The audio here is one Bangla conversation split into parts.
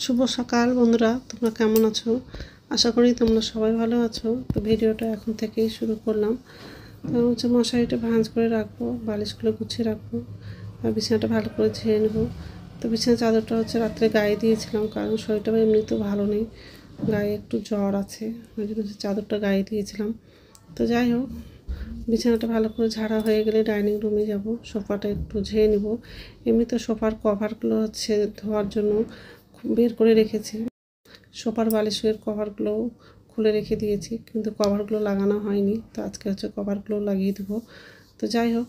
শুভ সকাল বন্ধুরা, তোমরা কেমন আছো? আশা করি তোমরা সবাই ভালো আছো। তো ভিডিওটা এখন থেকেই শুরু করলাম। তো মশারিটা ভাঁজ করে রাখবো, বালিশগুলো গুছিয়ে রাখবো, আর বিছানাটা ভালো করে ঝেড়ে নেবো। তো বিছানা চাদরটা রাত্রে গায়ে দিয়েছিলাম, কারণ শরীরটা এমনিতেও ভালো নেই, গায়ে একটু জ্বর আছে, ওই জন্য চাদরটা গায়ে দিয়েছিলাম। তো যাই হোক, বিছানাটা ভালো করে ঝাড়া হয়ে গেলে ডাইনিং রুমে যাব, সোফাটা একটু ঝেড়ে নিব। এমনি তো সোফার কভারগুলো ধোয়ার জন্য বের করে রেখেছি। সোফার বালিশের কভারগুলো খুলে রেখে দিয়েছি, কিন্তু কভারগুলো লাগানো হয়নি। তো আজকে কভারগুলো লাগিয়ে দেবো। তো যাই হোক,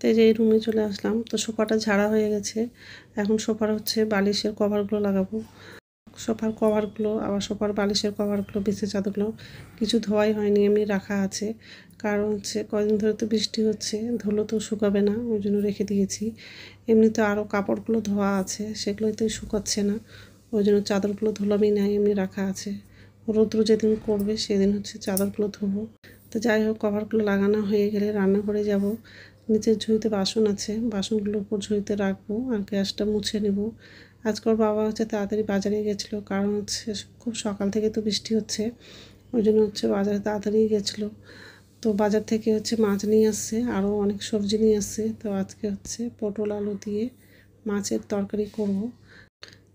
তো এই যে এই রুমে চলে আসলাম। তো সোফাটা ঝাড়া হয়ে গেছে, এখন সোফার বালিশের কভারগুলো লাগাবো। সোফার কভারগুলো, আবার সোফার বালিশের কভারগুলো, বিছানা চাদরগুলো কিছু ধোয়াই হয়নি, এমনি রাখা আছে। কারণ কদিন ধরে তো বৃষ্টি হচ্ছে, ধুলো তো শুকাবে না, ওই জন্য রেখে দিয়েছি। এমনিতে আরও কাপড়গুলো ধোয়া আছে, সেগুলোই তো শুকাচ্ছে না, ওই জন্য চাদরগুলো ধুলামি নাই, এমনি রাখা আছে। রৌদ্র যেদিন করবে সেদিন চাদরগুলো ধোবো। তো যাই হোক, কভারগুলো লাগানো হয়ে গেলে রান্নাঘরে যাব। নিচের ঝুড়িতে বাসন আছে, বাসনগুলো উপর ঝুড়িতে রাখবো আর গ্যাসটা মুছে নেব। আজকে ওর বাবা তাড়াতাড়ি বাজারে গেছিলো, কারণ খুব সকাল থেকে তো বৃষ্টি হচ্ছে, ওই জন্য বাজারে তাড়াতাড়ি গেছিলো। তো বাজার থেকে মাছ নিয়ে আসছে, আরও অনেক সবজি নিয়ে আসছে। তো আজকে পটল আলু দিয়ে মাছের তরকারি করব।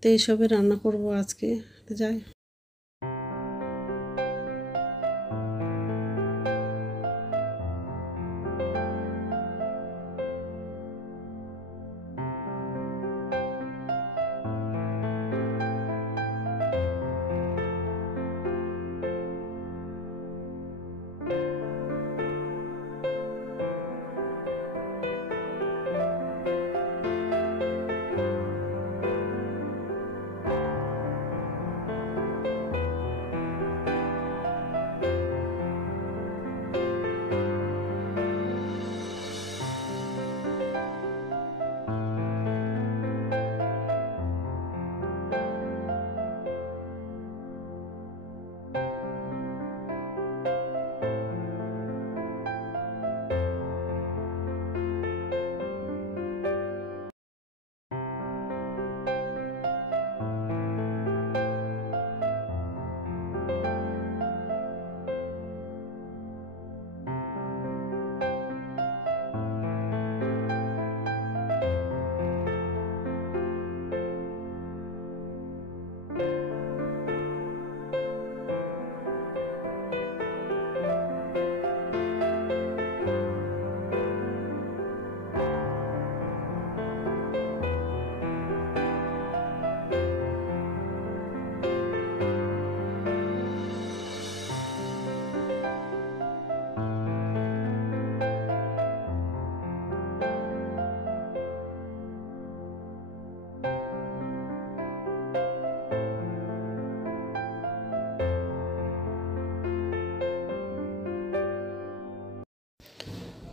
তো এইসবে রান্না করব আজকে। তো যাই,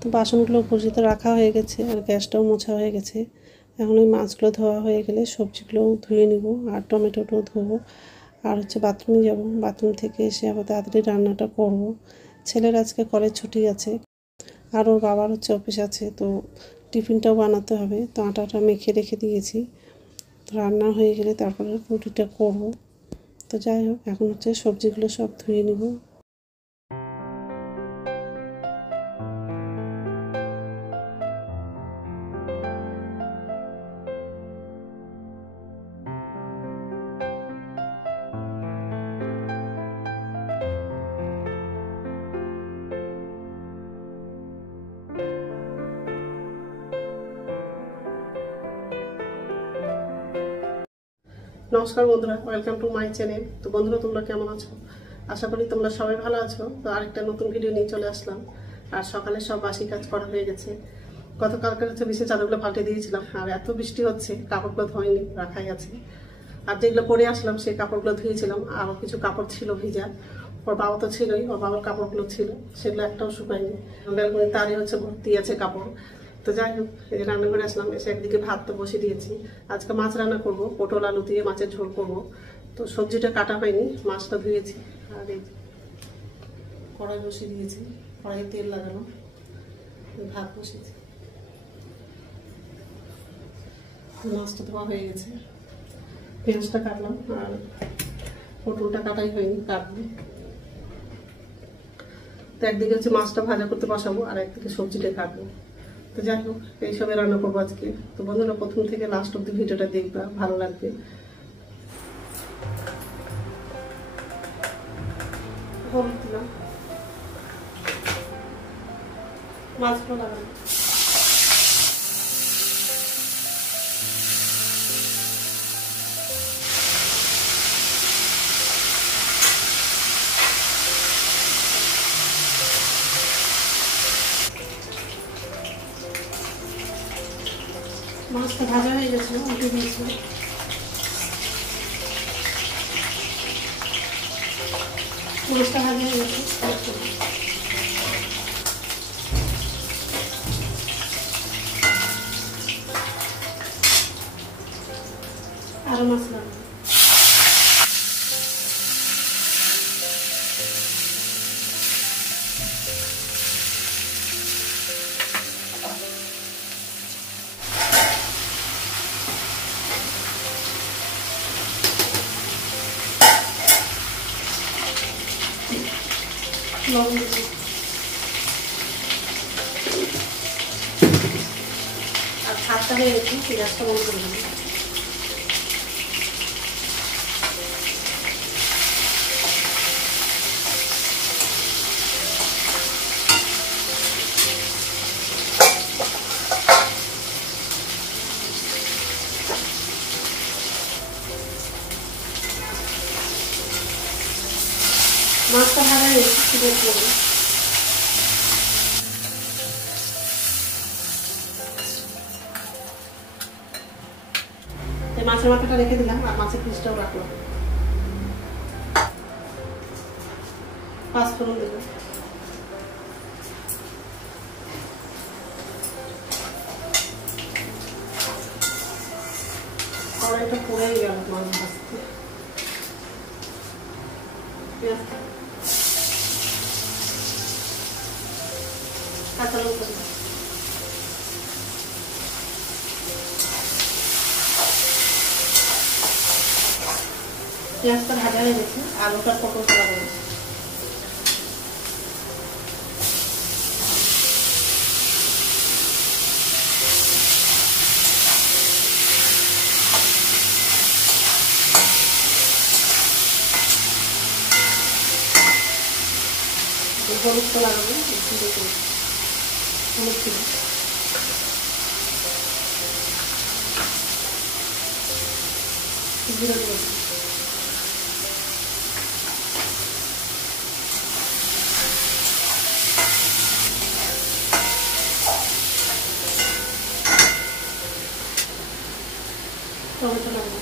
তো বাসনগুলো পরিচিত রাখা হয়ে গেছে আর গ্যাসটাও মোছা হয়ে গেছে। এখন ওই মাছগুলো ধোয়া হয়ে গেলে সবজিগুলো ধুয়ে নিব, আর টমেটোটাও ধোবো। আর বাথরুমে যাব, বাথরুম থেকে এসে আবার তাড়াতাড়ি রান্নাটা করব। ছেলের আজকে কলেজ ছুটি আছে, আর ওর বাবার অফিস আছে, তো টিফিনটাও বানাতে হবে। তো আটাটা মেখে রেখে দিয়েছি, তো রান্না হয়ে গেলে তারপরে রুটিটা করব। তো যাই হোক, এখন সবজিগুলো সব ধুয়ে নিব। নমস্কার বন্ধুরা, ওয়েলকাম টু মাই চ্যানেল। তো বন্ধুরা, তোমরা কেমন আছো? আশা করি তোমরা সবাই ভালো আছো। তো আরেকটা নতুন ভিডিও নিয়ে চলে আসলাম। আর সকালে সব বাসি কাজ করা হয়ে গেছে। গতকালকে হচ্ছে বিশেষ চাদরগুলো পাল্টে দিয়েছিলাম, আর এত বৃষ্টি হচ্ছে কাপড়গুলো ধোয়নি, রাখাই আছে। আর যেগুলো পরে আসলাম সেই কাপড়গুলো ধুয়েছিলাম, আরও কিছু কাপড় ছিল ভিজা। ওর বাবা তো ছিলই, ওর বাবার কাপড়গুলো ছিল, সেগুলো একটাও শুকায়নি। বেলকনি তারই হচ্ছে ভর্তি আছে কাপড়। তো যাই হোক, এই যে রান্না করে আসলাম, এসে একদিকে ভাত তো বসিয়ে দিয়েছি। আজকে মাছ রান্না করব, পটল আলু দিয়ে মাছের ঝোল করব। তো সবজিটা কাটা হয়নি, মাছটা ধুয়েছি। আর এই কড়াই বসিয়ে দিয়েছি, কড়াইয়ে তেল লাগানো, ভাত বসিয়েছি। মাছটা ধোয়া হয়ে গেছে, পেঁয়াজটা কাটলাম, আর পটলটা কাটাই হয়নি, কাটবো। তো একদিকে হচ্ছে মাছটা ভাজা করতে বসাবো, আর একদিকে সবজিটা কাটবো। তো যাই হোক, এইসবে রান্না করবো আজকে। তো বন্ধুরা, প্রথম থেকে লাস্ট অব্দি ভিডিওটা দেখবা, ভালো লাগবে। হলুদ দিলাম, মাছগুলো লাগানো, মাছটা ভাজা হয়ে গেছিল, উঠে দিয়েছিল। মাছটা ভাজা হয়ে গেছে, আরো মাছ লাগবে। লবণ দেব, আর ভাতটা হয়ে গেছে, গ্যাসটা বন্ধ করে দেবো। মাছটা ভাজা হয়ে গেছে, বের করবো। মাছের মাথাটা রেখে দিলাম, আর মাছের পিসটাও রাখলাম। পাঁচফোড়ন দেবো, কড়াইটা পুড়েই গেল মাছ ভাজতে। কাঁচা লঙ্কা দেবো, পেঁয়াজটা ভাজা হয়ে গেছে, আলুটা পটলটা লাগাবো। হলুদটা লাগাবো, হলুদ ছিল জিরে দেবো, টমেটো লাগাবো,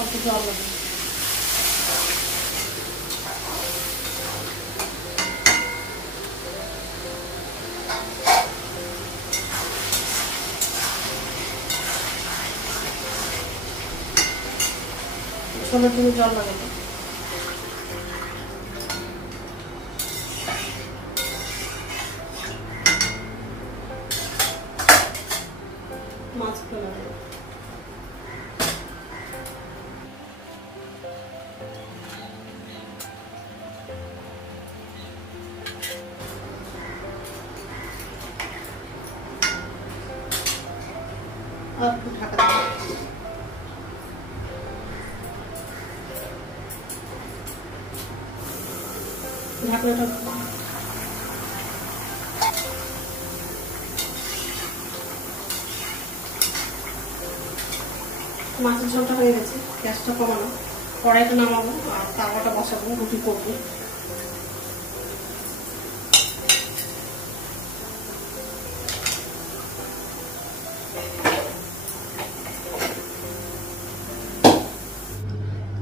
অল্প জল লাগাবো। ছোলার জন্য জল লাগাবো, মাছগুলো লাগাবো। আর একটু ঢাকা দেবো। ঢাকনাটা মাছের ঝোলটা হয়ে গেছে, গ্যাসটা কমানো, কড়াইটা নামাবো আর তাওয়াটা বসাবো, রুটি করবো।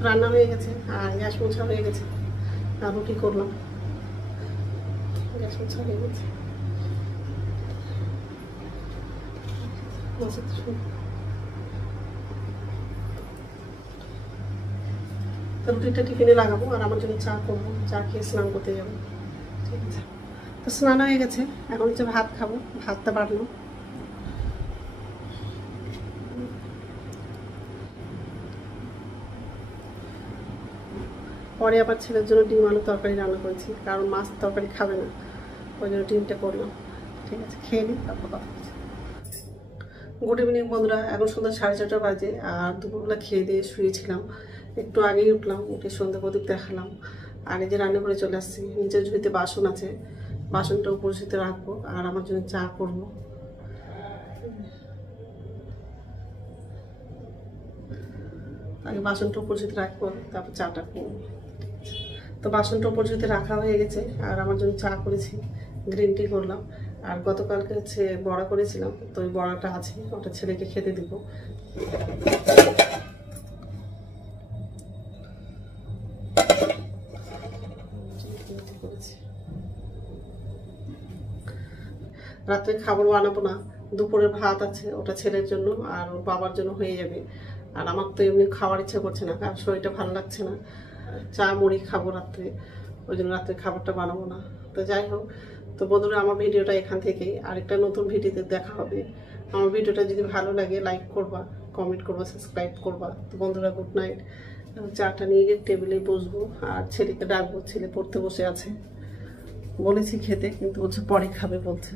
রান্না হয়ে গেছে আর গ্যাস মোছা হয়ে গেছে, আর রুটি করলাম, গ্যাস মোছা হয়ে গেছে। রুটিটা টিফিনে লাগাবো আর আমার জন্য চা করবো, চা খেয়ে স্নান করতে যাবো। ঠিক আছে, তো স্নান হয়ে গেছে, এখন হচ্ছে ভাত খাবো, ভাতটা বাড়লো। পরে আবার ছেলের জন্য ডিম আলু তরকারি রান্না করেছি, কারণ মাছ তরকারি খাবে না, ওই জন্য ডিমটা করলাম। ঠিক আছে, খেয়ে নিই, তারপর কথা বলছি। গুড ইভিনিং বন্ধুরা, এখন সন্ধ্যা 4:30 বাজে আর দুপুরবেলা খেয়ে দিয়ে শুয়েছিলাম, একটু আগেই উঠলাম, উঠে সন্ধ্যা প্রদীপ দেখালাম আর এই যে রান্না করে চলে আসছি। নিচের ঝুড়িতে বাসন আছে, বাসনটা উপর ঝুড়িতে রাখবো আর আমার জন্য চা করবো। আগে বাসনটা উপর ঝুড়িতে রাখবো, তারপর চাটা করবো। তো বাসনটা উপর ঝুড়িতে রাখা হয়ে গেছে আর আমার জন্য চা করেছি, গ্রিন টি করলাম। আর গতকালকে হচ্ছে বড়া করেছিলাম, তো ওই বড়াটা আছে, ওটা ছেলেকে খেতে দিব। রাত্রে খাবার বানাবো না, দুপুরের ভাত আছে, ওটা ছেলের জন্য আর ওর বাবার জন্য হয়ে যাবে। আর আমার তো এমনি খাওয়ার ইচ্ছা করছে না, কারণ শরীরটা ভালো লাগছে না, চা মুড়ি খাবো রাত্রে, ওই জন্য রাত্রে খাবারটা বানাবো না। তো যাই হোক, তো বন্ধুরা আমার ভিডিওটা এখান থেকেই, আরেকটা নতুন ভিডিওতে দেখা হবে। আমার ভিডিওটা যদি ভালো লাগে লাইক করবা, কমেন্ট করবা, সাবস্ক্রাইব করবা। তো বন্ধুরা গুড নাইট। চাটা নিয়ে গিয়ে টেবিলে বসবো আর ছেলেকে ডাকবো, ছেলে পড়তে বসে আছে, বলেছি খেতে কিন্তু বলছে পরে খাবে বলছে।